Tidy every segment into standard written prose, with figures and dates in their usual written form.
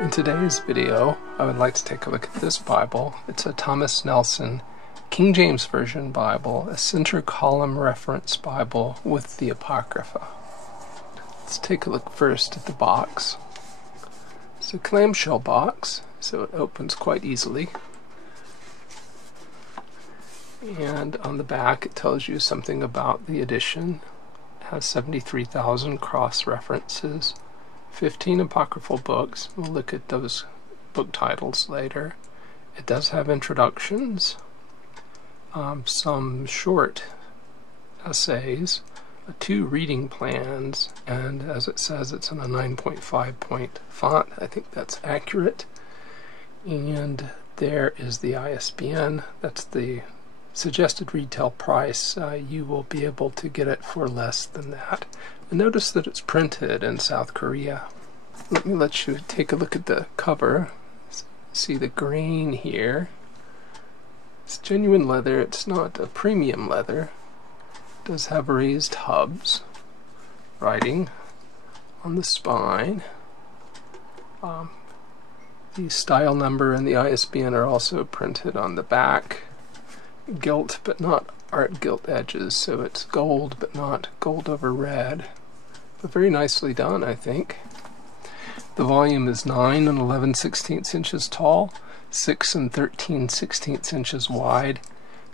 In today's video, I would like to take a look at this Bible. It's a Thomas Nelson King James Version Bible, a center column reference Bible with the Apocrypha. Let's take a look first at the box. It's a clamshell box, so it opens quite easily. And on the back it tells you something about the edition. It has 73,000 cross-references. 15 apocryphal books. We'll look at those book titles later. It does have introductions, some short essays, 2 reading plans, and as it says, it's in a 9.5 point font. I think that's accurate. And there is the ISBN. That's the suggested retail price. You will be able to get it for less than that. And notice that it's printed in South Korea. Let me let you take a look at the cover. See the grain here. It's genuine leather. It's not a premium leather. It does have raised hubs. Writing on the spine. The style number and the ISBN are also printed on the back. Gilt but not art gilt edges, so it's gold but not gold over red. But very nicely done, I think. The volume is 9 and 11/16 inches tall, 6 and 13/16 inches wide,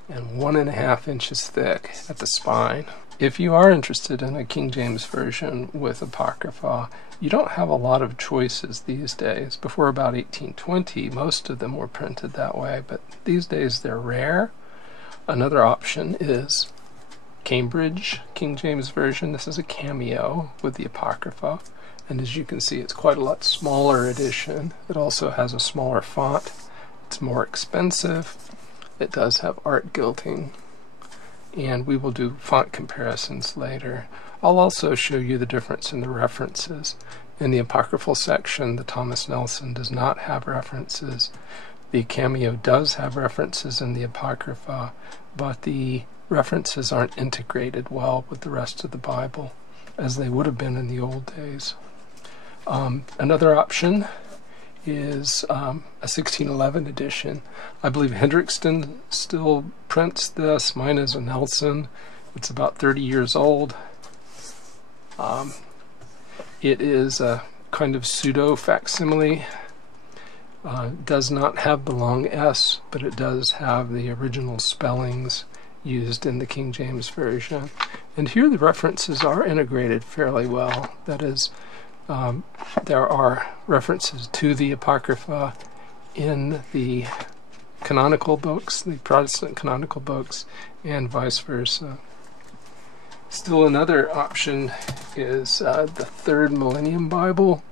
and 1.5 inches thick at the spine. If you are interested in a King James Version with Apocrypha, you don't have a lot of choices these days. Before about 1820, most of them were printed that way, but these days they're rare. Another option is Cambridge King James Version. This is a cameo with the Apocrypha, and as you can see, it's quite a lot smaller edition. It also has a smaller font. It's more expensive. It does have art gilting, and we will do font comparisons later. I'll also show you the difference in the references. In the apocryphal section, the Thomas Nelson does not have references. The cameo does have references in the Apocrypha, but the references aren't integrated well with the rest of the Bible, as they would have been in the old days. Another option is a 1611 edition. I believe Hendrickston still prints this. Mine is a Nelson. It's about 30 years old. It is a kind of pseudo facsimile. Does not have the long S, but it does have the original spellings used in the King James Version. And here the references are integrated fairly well. That is, there are references to the Apocrypha in the canonical books, the Protestant canonical books, and vice versa. Still another option is the Third Millennium Bible.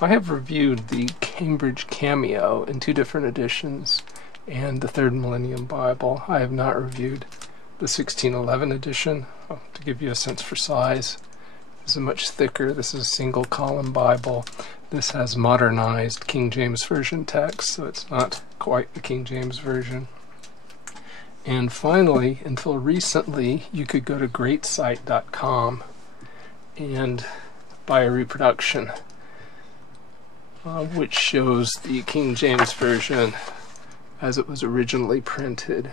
I have reviewed the Cambridge Cameo in 2 different editions and the Third Millennium Bible. I have not reviewed the 1611 edition. To give you a sense for size, this is much thicker. This is a single column Bible. This has modernized King James Version text, so it's not quite the King James Version. And finally, until recently, you could go to greatsite.com and buy a reproduction which shows the King James Version as it was originally printed.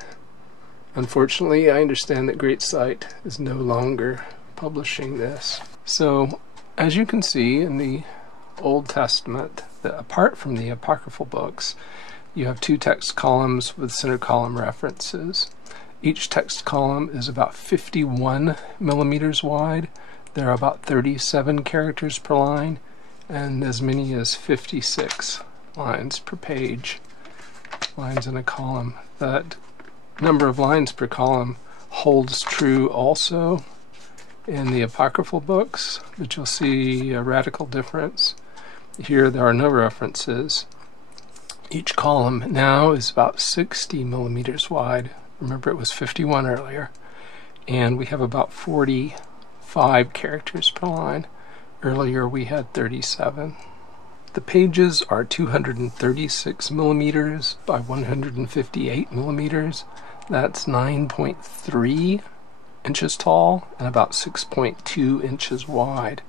Unfortunately, I understand that GreatSite is no longer publishing this. So, as you can see in the Old Testament, apart from the apocryphal books, you have 2 text columns with center column references. Each text column is about 51 millimeters wide. There are about 37 characters per line, and as many as 56 lines per page, lines in a column. That number of lines per column holds true also in the apocryphal books, but you'll see a radical difference. Here there are no references. Each column now is about 60 millimeters wide. Remember, it was 51 earlier. And we have about 45 characters per line. Earlier we had 37. The pages are 236 millimeters by 158 millimeters. That's 9.3 inches tall and about 6.2 inches wide.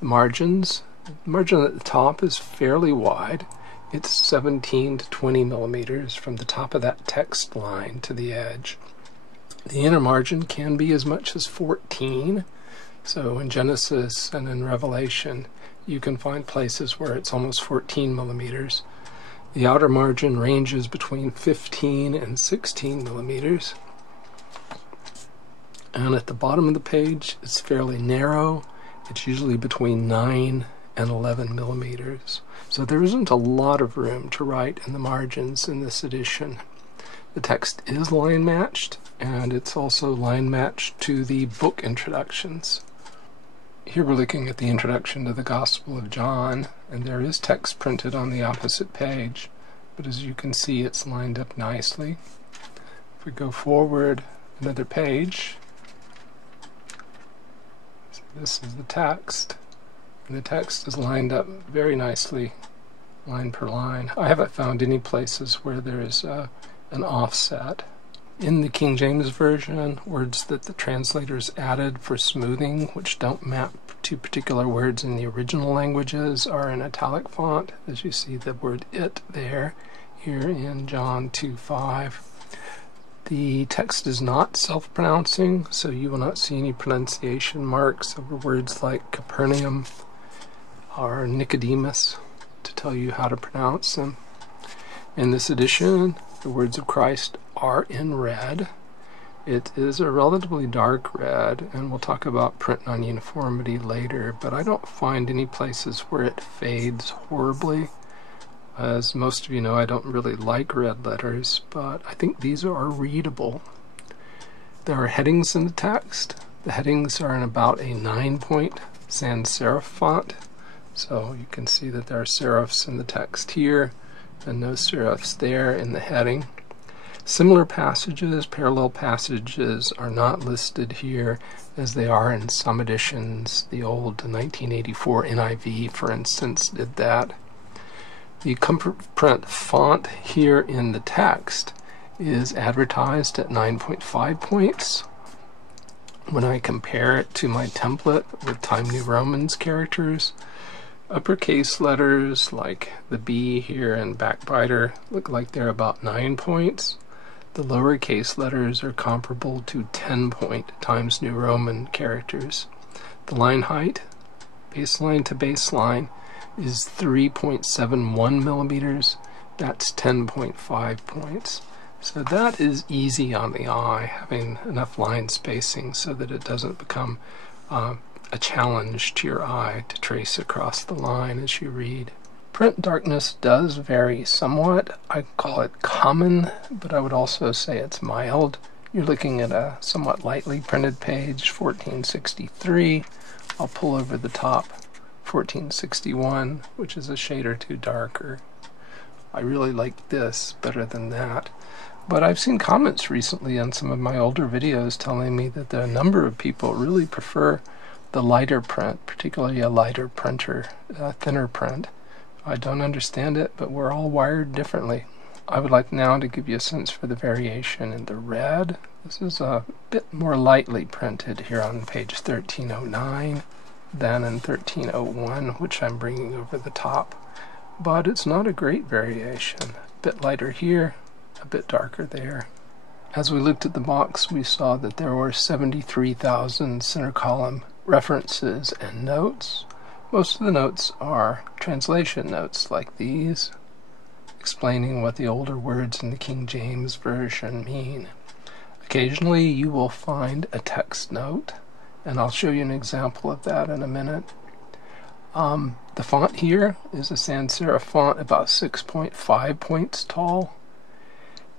The margins The margin at the top is fairly wide. It's 17 to 20 millimeters from the top of that text line to the edge. The inner margin can be as much as 14. So in Genesis and in Revelation, you can find places where it's almost 14 millimeters. The outer margin ranges between 15 and 16 millimeters. And at the bottom of the page, it's fairly narrow. It's usually between 9 and 11 millimeters. So there isn't a lot of room to write in the margins in this edition. The text is line matched, and it's also line matched to the book introductions. Here we're looking at the introduction to the Gospel of John, and there is text printed on the opposite page, but as you can see, it's lined up nicely. If we go forward another page, so this is the text, and the text is lined up very nicely, line per line. I haven't found any places where there is an offset. In the King James Version, words that the translators added for smoothing, which don't map to particular words in the original languages, are in italic font, as you see the word it there, here in John 2:5. The text is not self-pronouncing, so you will not see any pronunciation marks over words like Capernaum or Nicodemus to tell you how to pronounce them. In this edition, the words of Christ are in red. It is a relatively dark red, and we'll talk about print non-uniformity later, but I don't find any places where it fades horribly. As most of you know, I don't really like red letters, but I think these are readable. There are headings in the text. The headings are in about a 9-point sans serif font, so you can see that there are serifs in the text here, and no serifs there in the heading. Similar passages, parallel passages, are not listed here as they are in some editions. The old 1984 NIV, for instance, did that. The comfort print font here in the text is advertised at 9.5 points. When I compare it to my template with Time New Roman characters, uppercase letters like the B here and backbiter look like they're about 9 points. The lowercase letters are comparable to 10-point Times New Roman characters. The line height, baseline to baseline, is 3.71 millimeters. That's 10.5 points. So that is easy on the eye, having enough line spacing so that it doesn't become a challenge to your eye to trace across the line as you read. Print darkness does vary somewhat. I call it common, but I would also say it's mild. You're looking at a somewhat lightly printed page, 1463. I'll pull over the top 1461, which is a shade or two darker. I really like this better than that. But I've seen comments recently on some of my older videos telling me that a number of people really prefer the lighter print, particularly a lighter printer, thinner print. I don't understand it, but we're all wired differently. I would like now to give you a sense for the variation in the red. This is a bit more lightly printed here on page 1309 than in 1301, which I'm bringing over the top. But it's not a great variation. A bit lighter here, a bit darker there. As we looked at the box, we saw that there were 73,000 center column references and notes. Most of the notes are translation notes like these, explaining what the older words in the King James Version mean. Occasionally you will find a text note, and I'll show you an example of that in a minute. The font here is a sans serif font about 6.5 points tall.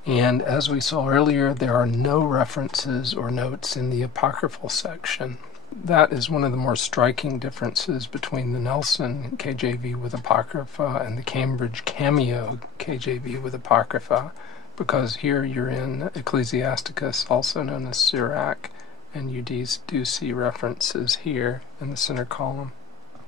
And as we saw earlier, there are no references or notes in the apocryphal section. That is one of the more striking differences between the Nelson KJV with Apocrypha and the Cambridge Cameo KJV with Apocrypha, because here you're in Ecclesiasticus, also known as Sirach, and you do see references here in the center column.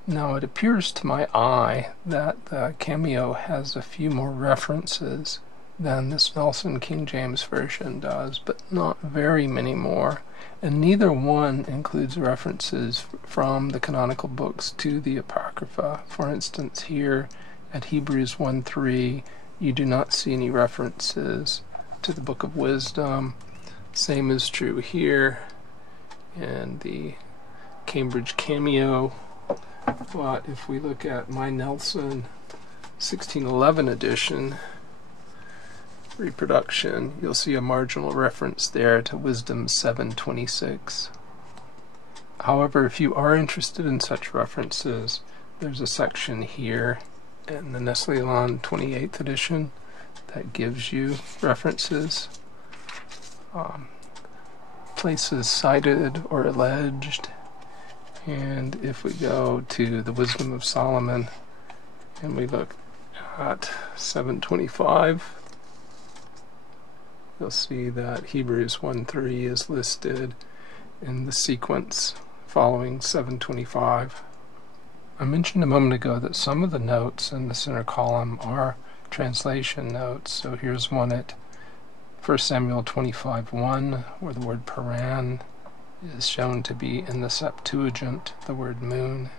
Now it appears to my eye that the Cameo has a few more references than this Nelson King James Version does, but not very many more. And neither one includes references from the canonical books to the Apocrypha. For instance, here at Hebrews 1:3, you do not see any references to the Book of Wisdom. Same is true here in the Cambridge Cameo. But if we look at my Nelson 1611 edition reproduction, you'll see a marginal reference there to Wisdom 7:26. However, if you are interested in such references, there's a section here in the Nestle-Aland 28th edition that gives you references, places cited or alleged. And if we go to the Wisdom of Solomon and we look at 725, you'll see that Hebrews 1:3 is listed in the sequence following 725. I mentioned a moment ago that some of the notes in the center column are translation notes. So here's one at 1 Samuel 25:1, where the word paran is shown to be in the Septuagint, the word moon.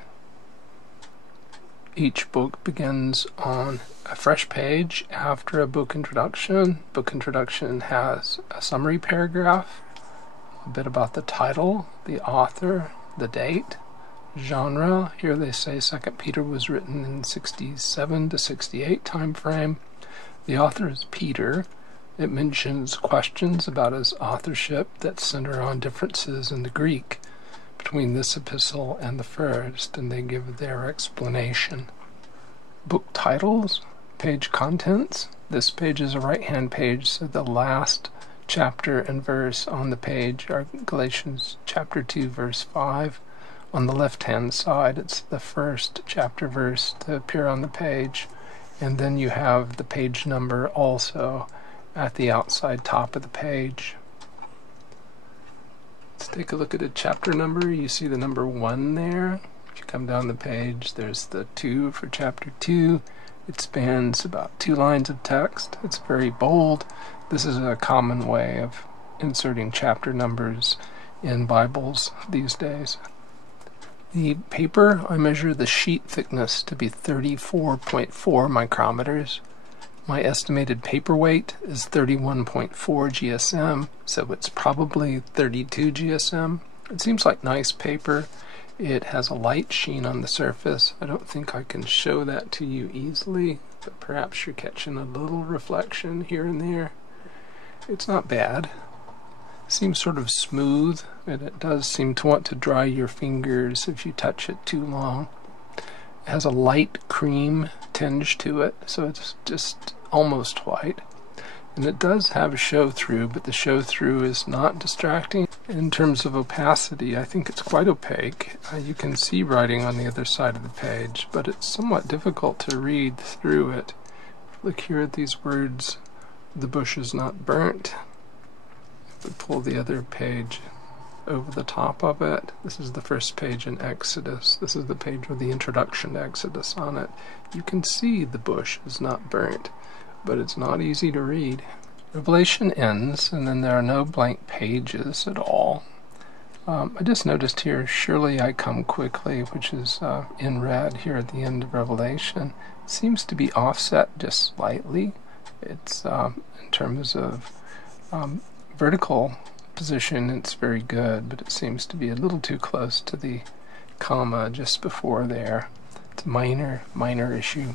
Each book begins on a fresh page after a book introduction. Book introduction has a summary paragraph, a bit about the title, the author, the date, genre. Here they say 2 Peter was written in 67 to 68 time frame. The author is Peter. It mentions questions about his authorship that center on differences in the Greek between this epistle and the first, and they give their explanation. Book titles, page contents. This page is a right-hand page, so the last chapter and verse on the page are Galatians chapter 2, verse 5. On the left-hand side, it's the first chapter verse to appear on the page, and then you have the page number also at the outside top of the page. Let's take a look at a chapter number. You see the number 1 there. If you come down the page, there's the 2 for chapter 2. It spans about 2 lines of text. It's very bold. This is a common way of inserting chapter numbers in Bibles these days. The paper, I measure the sheet thickness to be 34.4 micrometers. My estimated paper weight is 31.4 GSM, so it's probably 32 GSM. It seems like nice paper. It has a light sheen on the surface. I don't think I can show that to you easily, but perhaps you're catching a little reflection here and there. It's not bad. Seems sort of smooth, and it does seem to want to dry your fingers if you touch it too long. It has a light cream tinge to it, so it's just almost white. And it does have a show-through, but the show-through is not distracting. In terms of opacity, I think it's quite opaque. You can see writing on the other side of the page, but it's somewhat difficult to read through it. Look here at these words, the bush is not burnt. If we pull the other page over the top of it, this is the first page in Exodus. This is the page with the introduction to Exodus on it. You can see the bush is not burnt, but it's not easy to read. Revelation ends, and then there are no blank pages at all. I just noticed here, surely I come quickly, which is in red here at the end of Revelation. It seems to be offset just slightly. It's in terms of vertical position, it's very good, but it seems to be a little too close to the comma just before there. It's a minor issue.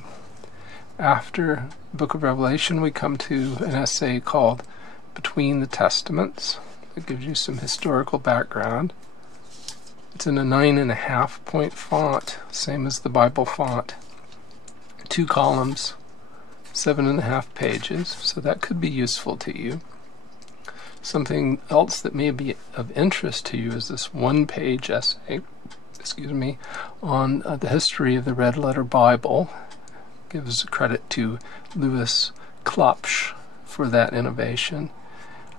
After the book of Revelation, we come to an essay called Between the Testaments. It gives you some historical background. It's in a 9.5 point font, same as the Bible font. 2 columns, 7.5 pages, so that could be useful to you. Something else that may be of interest to you is this 1-page essay, on the history of the Red Letter Bible. Gives credit to Louis Klopsch for that innovation.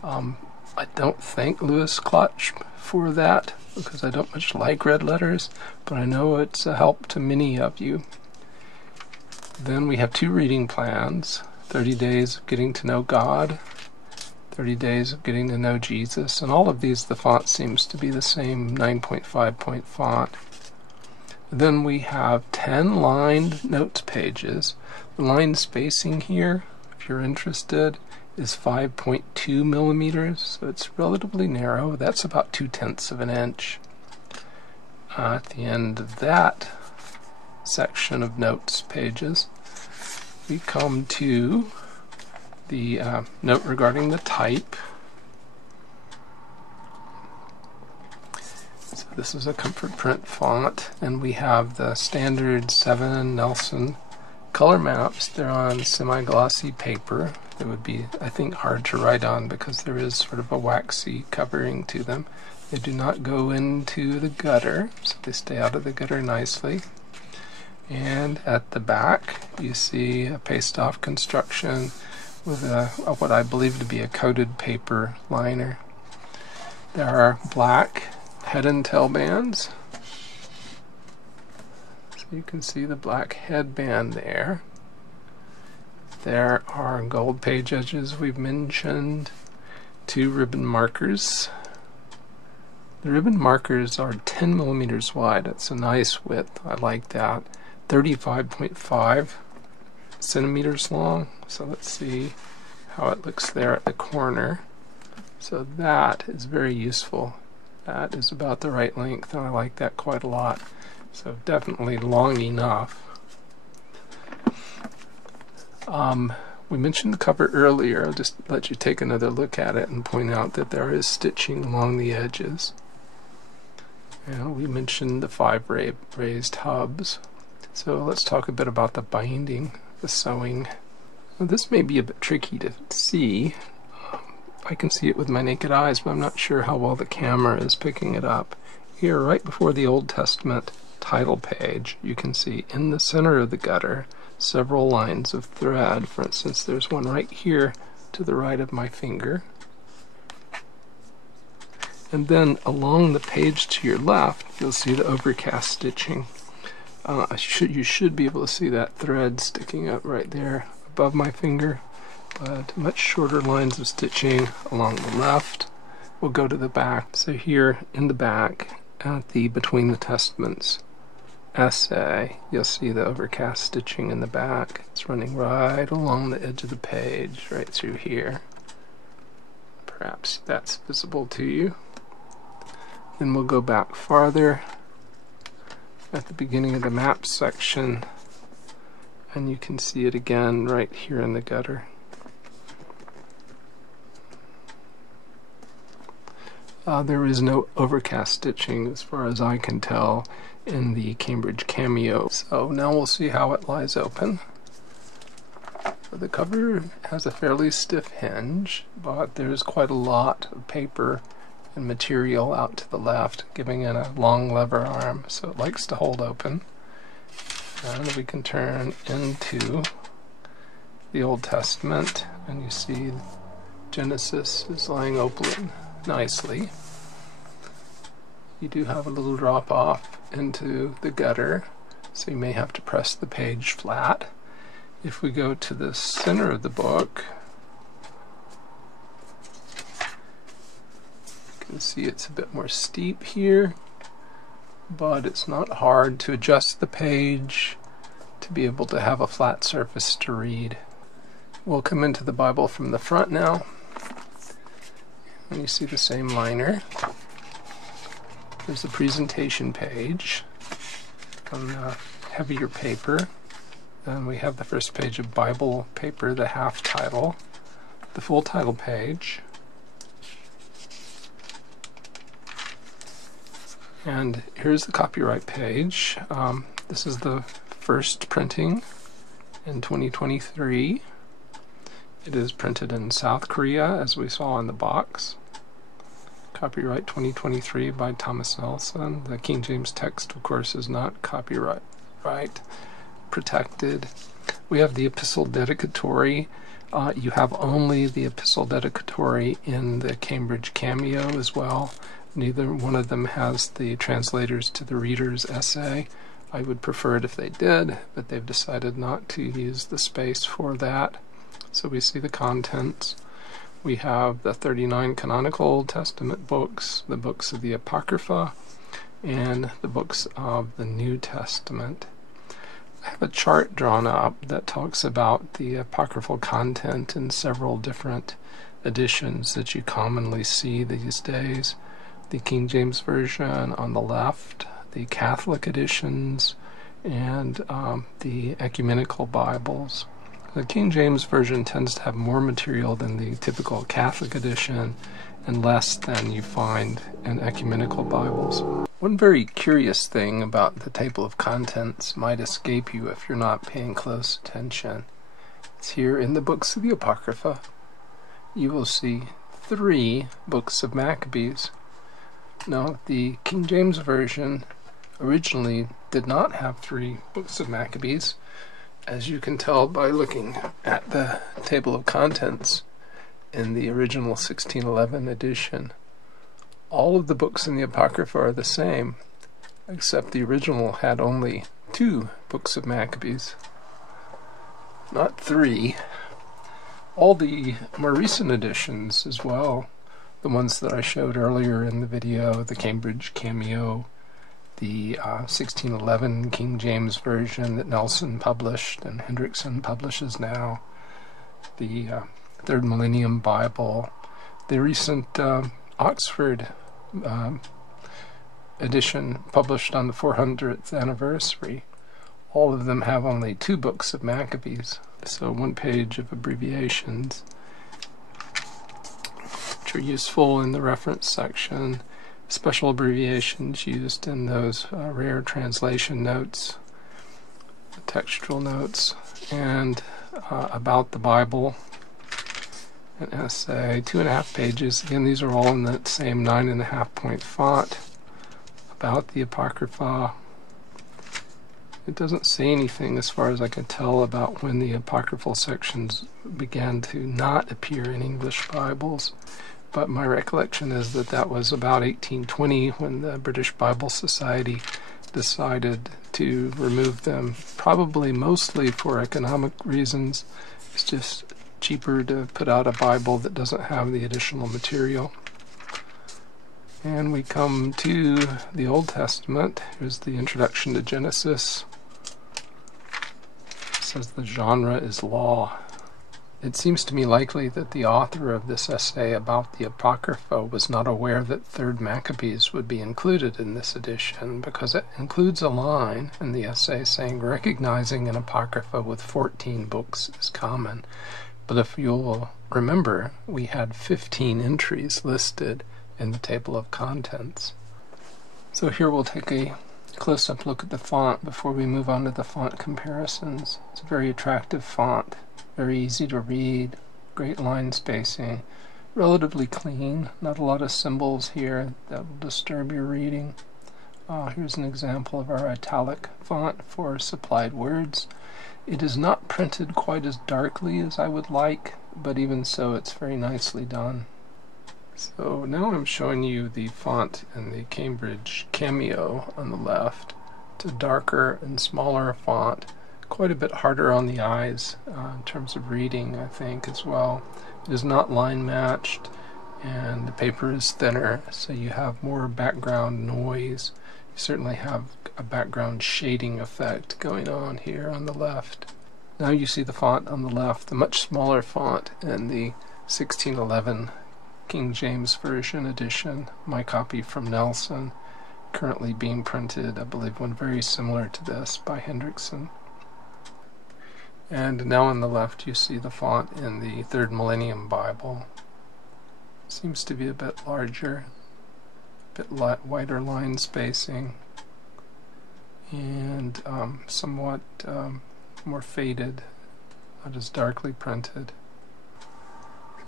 I don't thank Louis Klopsch for that because I don't much like red letters, but I know it's a help to many of you. Then we have 2 reading plans. 30 days of getting to know God, 30 days of getting to know Jesus, and all of these the font seems to be the same 9.5 point font. Then we have 10 lined notes pages. The line spacing here, if you're interested, is 5.2 millimeters, so it's relatively narrow. That's about 2/10 of an inch. At the end of that section of notes pages, we come to the note regarding the type. So this is a comfort print font, and we have the standard Sewn Nelson color maps. They're on semi-glossy paper. They would be, I think, hard to write on because there is sort of a waxy covering to them. They do not go into the gutter, so they stay out of the gutter nicely. And at the back, you see a paste-off construction with what I believe to be a coated paper liner. There are black head and tail bands. So you can see the black headband there. There are gold page edges we've mentioned. 2 ribbon markers. The ribbon markers are 10 millimeters wide. That's a nice width. I like that. 35.5 centimeters long. So let's see how it looks there at the corner. So that is very useful. That is about the right length, and I like that quite a lot. So definitely long enough. We mentioned the cover earlier. I'll just let you take another look at it and point out that there is stitching along the edges. And we mentioned the 5 raised hubs. So let's talk a bit about the binding, the sewing. Now, this may be a bit tricky to see. I can see it with my naked eyes, but I'm not sure how well the camera is picking it up. Here, right before the Old Testament title page, you can see in the center of the gutter several lines of thread. For instance, there's one right here to the right of my finger. And then along the page to your left, you'll see the overcast stitching. You should be able to see that thread sticking up right there above my finger, but much shorter lines of stitching along the left. We'll go to the back. So here in the back, at the Between the Testaments essay, you'll see the overcast stitching in the back. It's running right along the edge of the page, right through here. Perhaps that's visible to you. Then we'll go back farther at the beginning of the map section, and you can see it again right here in the gutter. There is no overcast stitching as far as I can tell in the Cambridge Cameo. So now we'll see how it lies open. The cover has a fairly stiff hinge, but there's quite a lot of paper and material out to the left, giving it a long lever arm, so it likes to hold open. And we can turn into the Old Testament, and you see Genesis is lying open nicely. You do have a little drop off into the gutter, so you may have to press the page flat. If we go to the center of the book, you can see it's a bit more steep here, but it's not hard to adjust the page to be able to have a flat surface to read. We'll come into the Bible from the front now, and you see the same liner. There's the presentation page on heavier paper. And we have the first page of Bible paper, the half title, the full title page, and here's the copyright page. This is the first printing in 2023. It is printed in South Korea, as we saw in the box. Copyright 2023 by Thomas Nelson. The King James text, of course, is not copyright protected. We have the Epistle Dedicatory. You have only the Epistle Dedicatory in the Cambridge Cameo as well. Neither one of them has the translators to the reader's essay. I would prefer it if they did, but they've decided not to use the space for that. So we see the contents. We have the 39 canonical Old Testament books, the books of the Apocrypha, and the books of the New Testament. I have a chart drawn up that talks about the apocryphal content in several different editions that you commonly see these days. The King James Version on the left, the Catholic editions, and the ecumenical Bibles. The King James Version tends to have more material than the typical Catholic edition and less than you find in ecumenical Bibles. One very curious thing about the table of contents might escape you if you're not paying close attention. It's here in the books of the Apocrypha. You will see 3 books of Maccabees. Now, the King James Version originally did not have 3 books of Maccabees, as you can tell by looking at the table of contents in the original 1611 edition. All of the books in the Apocrypha are the same, except the original had only 2 books of Maccabees, not 3. All the more recent editions as well, the ones that I showed earlier in the video, the Cambridge Cameo, the 1611 King James Version that Nelson published and Hendrickson publishes now, the Third Millennium Bible, the recent Oxford edition published on the 400th anniversary. All of them have only 2 books of Maccabees, so 1 page of abbreviations, which are useful in the reference section, special abbreviations used in those rare translation notes, textual notes, and about the Bible, an essay, 2.5 pages. Again, these are all in that same 9.5 point font about the Apocrypha. It doesn't say anything, as far as I can tell, about when the apocryphal sections began to not appear in English Bibles, but my recollection is that that was about 1820 when the British Bible Society decided to remove them, probably mostly for economic reasons. It's just cheaper to put out a Bible that doesn't have the additional material. And we come to the Old Testament. Here's the introduction to Genesis. It says the genre is law. It seems to me likely that the author of this essay about the Apocrypha was not aware that 3rd Maccabees would be included in this edition, because it includes a line in the essay saying recognizing an Apocrypha with 14 books is common. But if you'll remember, we had 15 entries listed in the table of contents. So here we'll take a close-up look at the font before we move on to the font comparisons. It's a very attractive font, very easy to read, great line spacing, relatively clean, not a lot of symbols here that will disturb your reading. Here's an example of our italic font for supplied words. It is not printed quite as darkly as I would like, but even so it's very nicely done. So now I'm showing you the font in the Cambridge Cameo on the left. It's a darker and smaller font, quite a bit harder on the eyes in terms of reading, I think, as well. It is not line matched, and the paper is thinner, so you have more background noise. You certainly have a background shading effect going on here on the left. Now you see the font on the left, the much smaller font in the 1611 King James Version edition, my copy from Nelson, currently being printed, I believe one very similar to this by Hendrickson. And now on the left you see the font in the Third Millennium Bible. Seems to be a bit larger, a bit wider line spacing, and somewhat more faded, not as darkly printed.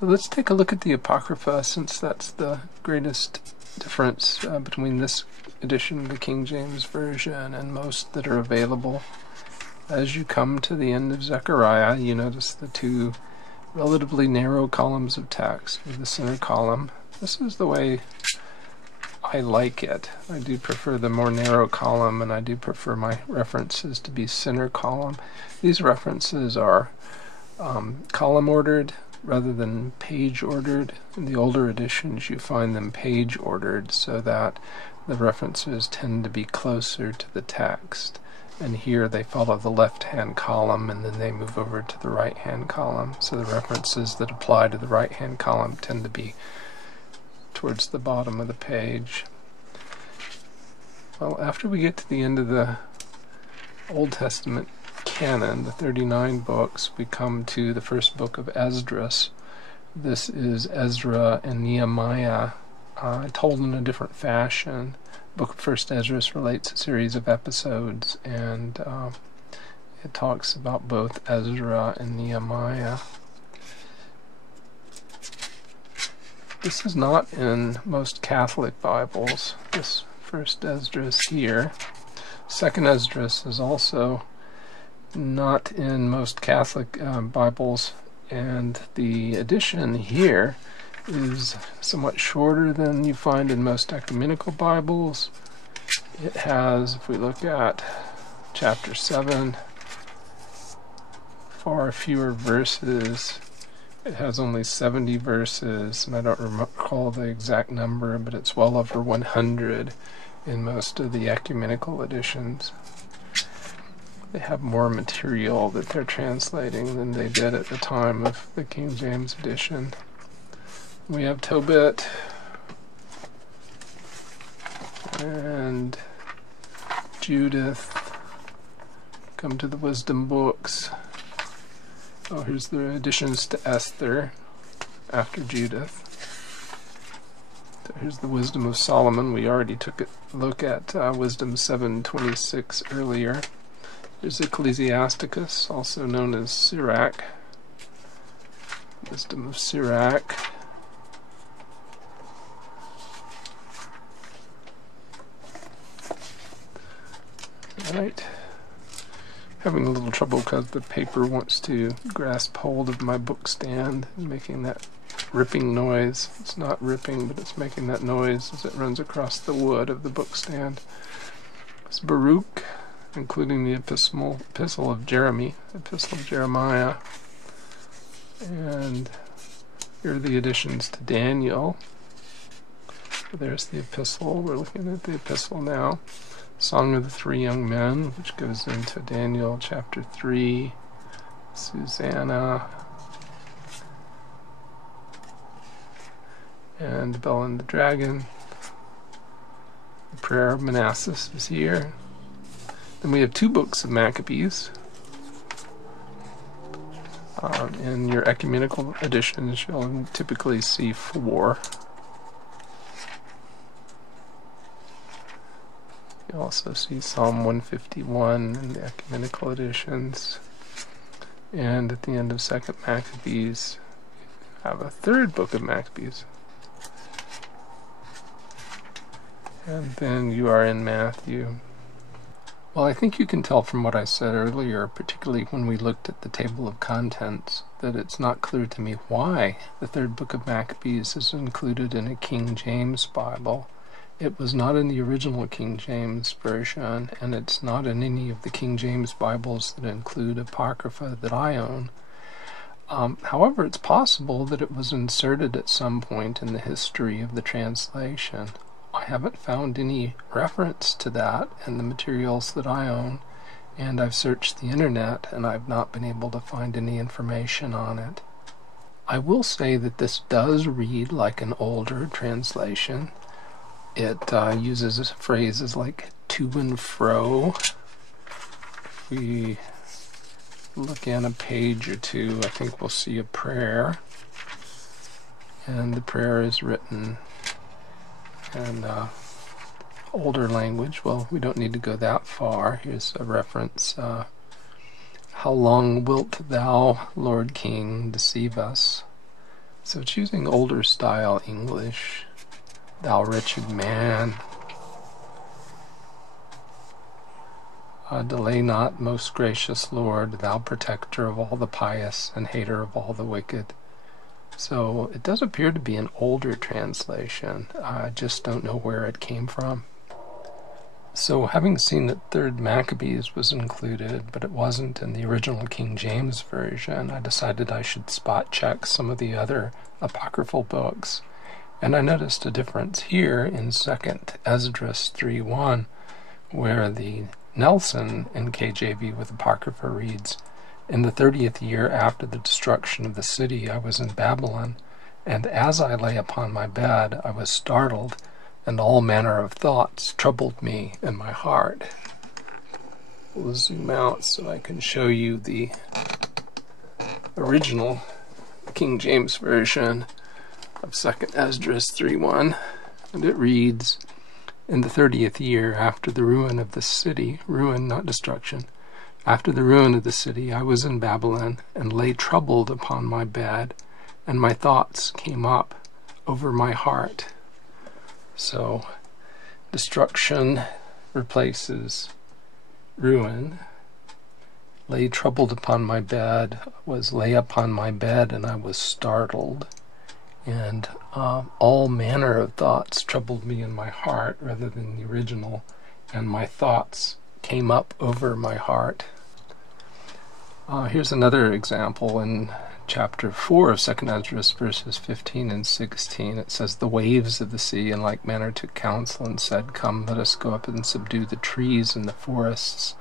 So let's take a look at the Apocrypha, since that's the greatest difference between this edition of the King James Version and most that are available. As you come to the end of Zechariah, you notice the 2 relatively narrow columns of text with the center column. This is the way I like it. I do prefer the more narrow column, and I do prefer my references to be center column. These references are column ordered rather than page ordered. In the older editions you find them page ordered so that the references tend to be closer to the text. And here they follow the left-hand column and then they move over to the right-hand column. So the references that apply to the right-hand column tend to be towards the bottom of the page. Well, after we get to the end of the Old Testament canon, the 39 books, we come to the first book of Esdras. This is Ezra and Nehemiah told in a different fashion. The book of First Esdras relates a series of episodes, and it talks about both Ezra and Nehemiah. This is not in most Catholic Bibles, this First Esdras here. Second Esdras is also not in most Catholic Bibles, and the edition here is somewhat shorter than you find in most ecumenical Bibles. It has, if we look at chapter 7, far fewer verses. It has only 70 verses, and I don't recall the exact number, but it's well over 100 in most of the ecumenical editions. They have more material that they're translating than they did at the time of the King James edition. We have Tobit and Judith. Come to the wisdom books. Oh, here's the additions to Esther after Judith. So here's the Wisdom of Solomon. We already took a look at Wisdom 7:26 earlier. There's Ecclesiasticus, also known as Sirach. Wisdom of Sirach. Alright. Having a little trouble because the paper wants to grasp hold of my book stand, making that ripping noise. It's not ripping, but it's making that noise as it runs across the wood of the book stand. It's Baruch, including the Epistle of Jeremiah, and here are the additions to Daniel. There's the epistle. We're looking at the epistle now. Song of the Three Young Men, which goes into Daniel chapter 3, Susanna, and Bel and the Dragon. The Prayer of Manasseh is here. Then we have two books of Maccabees. In your ecumenical editions, you'll typically see 4. You also see Psalm 151 in the ecumenical editions. And at the end of 2nd Maccabees, you have a third book of Maccabees. And then you are in Matthew. Well, I think you can tell from what I said earlier, particularly when we looked at the table of contents, that it's not clear to me why the third book of Maccabees is included in a King James Bible. It was not in the original King James Version, and it's not in any of the King James Bibles that include Apocrypha that I own. However, it's possible that it was inserted at some point in the history of the translation. I haven't found any reference to that in the materials that I own, and I've searched the internet and I've not been able to find any information on it. I will say that this does read like an older translation. It uses phrases like to and fro. If we look in a page or two, I think we'll see a prayer, and the prayer is written in older language. Well, we don't need to go that far. Here's a reference. How long wilt thou, Lord King, deceive us? So it's using older style English. Thou wretched man, delay not, most gracious Lord, thou protector of all the pious and hater of all the wicked. So it does appear to be an older translation. I just don't know where it came from. So having seen that 3rd Maccabees was included, but it wasn't in the original King James Version, I decided I should spot check some of the other apocryphal books. And I noticed a difference here in 2nd Esdras 3:1, where the Nelson KJV with Apocrypha reads, "In the 30th year after the destruction of the city, I was in Babylon, and as I lay upon my bed, I was startled, and all manner of thoughts troubled me in my heart." We'll zoom out so I can show you the original King James Version of 2nd Esdras 3:1, and it reads, "In the 30th year after the ruin of the city," ruin, not destruction, "after the ruin of the city, I was in Babylon, and lay troubled upon my bed, and my thoughts came up over my heart." So, destruction replaces ruin. Lay troubled upon my bed was lay upon my bed and I was startled. And all manner of thoughts troubled me in my heart, rather than the original, and my thoughts came up over my heart. Here's another example in chapter 4 of 2nd Esdras, verses 15 and 16. It says, "The waves of the sea in like manner took counsel and said, 'Come, let us go up and subdue the trees and the forests.'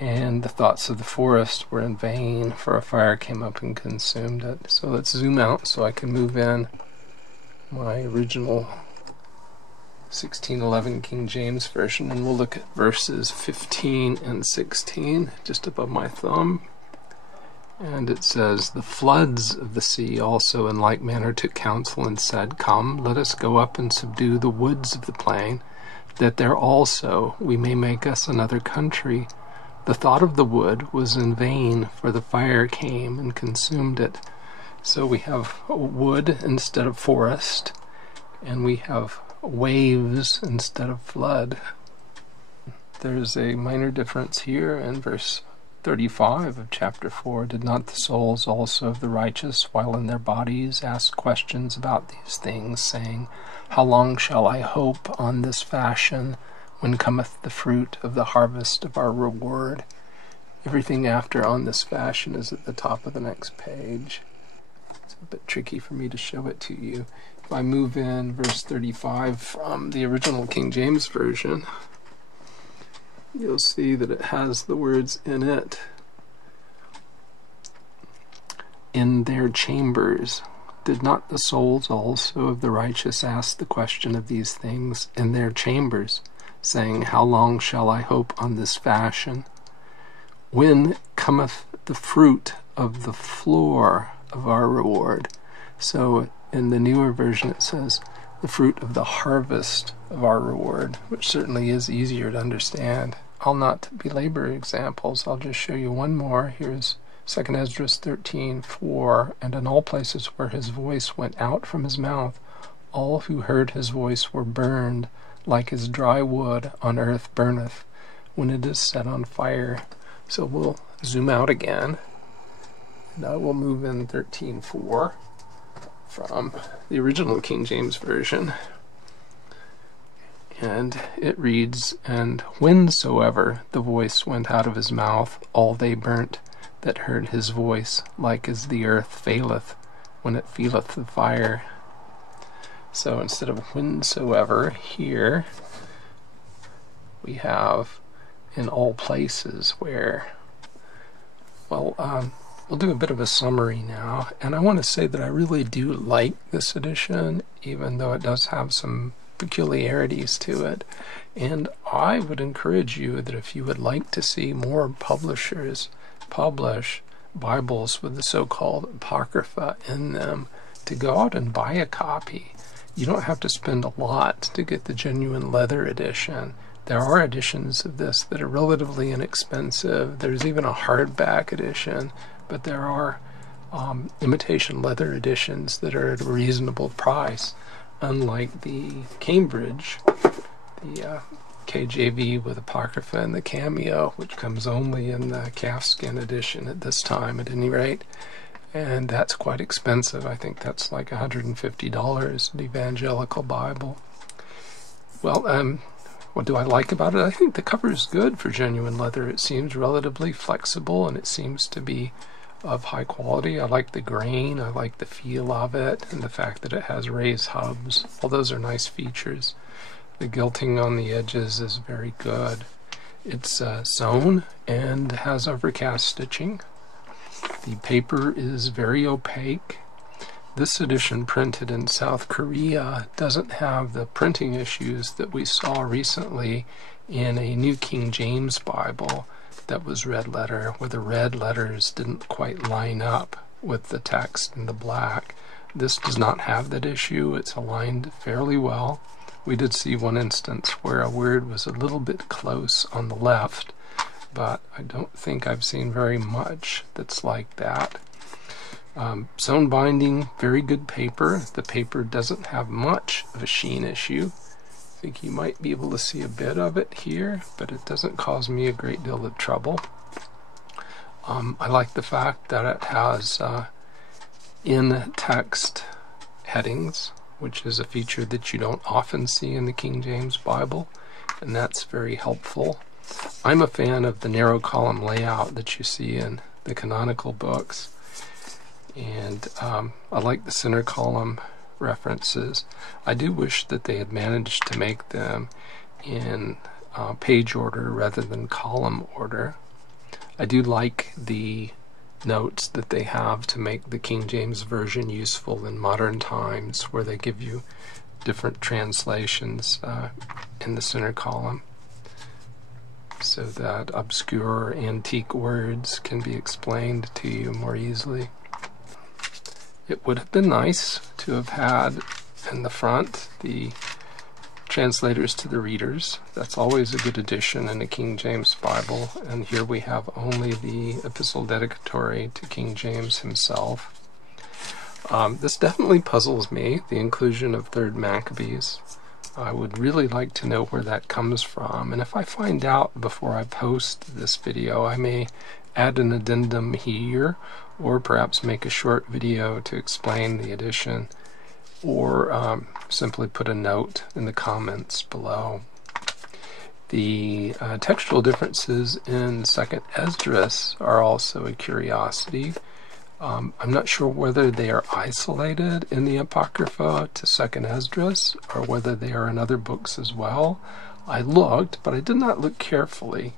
And the thoughts of the forest were in vain, for a fire came up and consumed it." So let's zoom out so I can move in my original 1611 King James Version, and we'll look at verses 15 and 16 just above my thumb. And it says, "The floods of the sea also in like manner took counsel and said, 'Come, let us go up and subdue the woods of the plain, that there also we may make us another country. The thought of the wood was in vain, for the fire came and consumed it.'" So we have wood instead of forest, and we have waves instead of flood. There's a minor difference here in verse 35 of chapter 4. "Did not the souls also of the righteous, while in their bodies, ask questions about these things, saying, 'How long shall I hope on this fashion, when cometh the fruit of the harvest of our reward?'" Everything after "on this fashion" is at the top of the next page. It's a bit tricky for me to show it to you. If I move in verse 35 from the original King James Version, you'll see that it has the words in it. "In their chambers. Did not the souls also of the righteous ask the question of these things in their chambers, saying, 'How long shall I hope on this fashion? When cometh the fruit of the floor of our reward?'" So in the newer version it says, "the fruit of the harvest of our reward," which certainly is easier to understand. I'll not belabor examples. I'll just show you one more. Here's 2nd Esdras 13:4, "And in all places where his voice went out from his mouth, all who heard his voice were burned, like as dry wood on earth burneth, when it is set on fire." So we'll zoom out again, and I will move in 13:4 from the original King James Version. And it reads, "And whensoever the voice went out of his mouth, all they burnt that heard his voice, like as the earth faileth when it feeleth the fire." So instead of whensoever, here we have "in all places where." Well, we'll do a bit of a summary now, and I want to say that I really do like this edition, even though it does have some peculiarities to it. And I would encourage you that if you would like to see more publishers publish Bibles with the so-called Apocrypha in them, to go out and buy a copy. You don't have to spend a lot to get the genuine leather edition. There are editions of this that are relatively inexpensive. There's even a hardback edition, but there are imitation leather editions that are at a reasonable price. Unlike the Cambridge, the KJV with Apocrypha and the Cameo, which comes only in the calfskin edition at this time, at any rate. And that's quite expensive. I think that's like $150, an evangelical Bible. Well, What do I like about it? I think the cover is good for genuine leather. It seems relatively flexible, and it seems to be of high quality. I like the grain, I like the feel of it, and the fact that it has raised hubs. All those are nice features. The gilting on the edges is very good. It's sewn and has overcast stitching. The paper is very opaque. This edition, printed in South Korea, doesn't have the printing issues that we saw recently in a New King James Bible that was red letter, where the red letters didn't quite line up with the text in the black. This does not have that issue. It's aligned fairly well. We did see one instance where a word was a little bit close on the left, but I don't think I've seen very much that's like that. Sewn binding, very good paper. The paper doesn't have much of a sheen issue. I think you might be able to see a bit of it here, but it doesn't cause me a great deal of trouble. I like the fact that it has in-text headings, which is a feature that you don't often see in the King James Bible, and that's very helpful. I'm a fan of the narrow column layout that you see in the canonical books, and I like the center column references. I do wish that they had managed to make them in page order rather than column order. I do like the notes that they have to make the King James Version useful in modern times, where they give you different translations in the center column, so that obscure antique words can be explained to you more easily. It would have been nice to have had in the front the translators to the readers. That's always a good addition in a King James Bible, and here we have only the Epistle Dedicatory to King James himself. This definitely puzzles me, the inclusion of 3rd Maccabees. I would really like to know where that comes from, and if I find out before I post this video, I may add an addendum here, or perhaps make a short video to explain the addition, or simply put a note in the comments below. The textual differences in 2nd Esdras are also a curiosity. I'm not sure whether they are isolated in the Apocrypha to 2nd Esdras, or whether they are in other books as well. I looked, but I did not look carefully.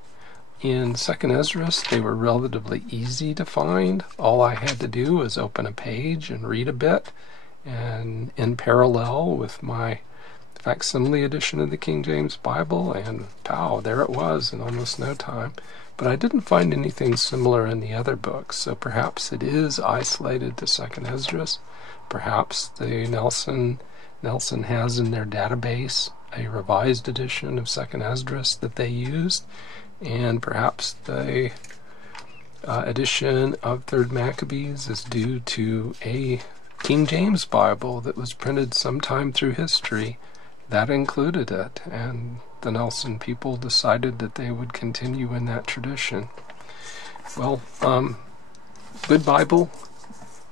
In 2nd Esdras, they were relatively easy to find. All I had to do was open a page and read a bit, and in parallel with my facsimile edition of the King James Bible, and pow, there it was in almost no time. But I didn't find anything similar in the other books, so perhaps it is isolated to 2nd Esdras. Perhaps the Nelson has in their database a revised edition of 2nd Esdras that they used, and perhaps the edition of 3rd Maccabees is due to a King James Bible that was printed sometime through history that included it, and the Nelson people decided that they would continue in that tradition. Well, good Bible,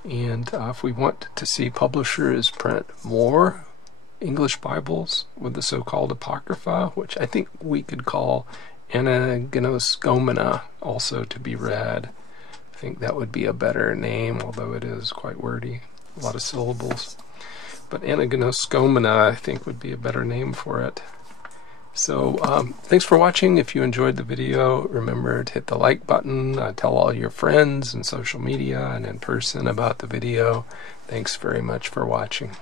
and if we want to see publishers print more English Bibles with the so-called Apocrypha, which I think we could call Anagnoskomena, also to be read. I think that would be a better name, although it is quite wordy, a lot of syllables. But Anagnoskomena, I think, would be a better name for it. So thanks for watching. If you enjoyed the video, remember to hit the like button, tell all your friends in social media and in person about the video. Thanks very much for watching.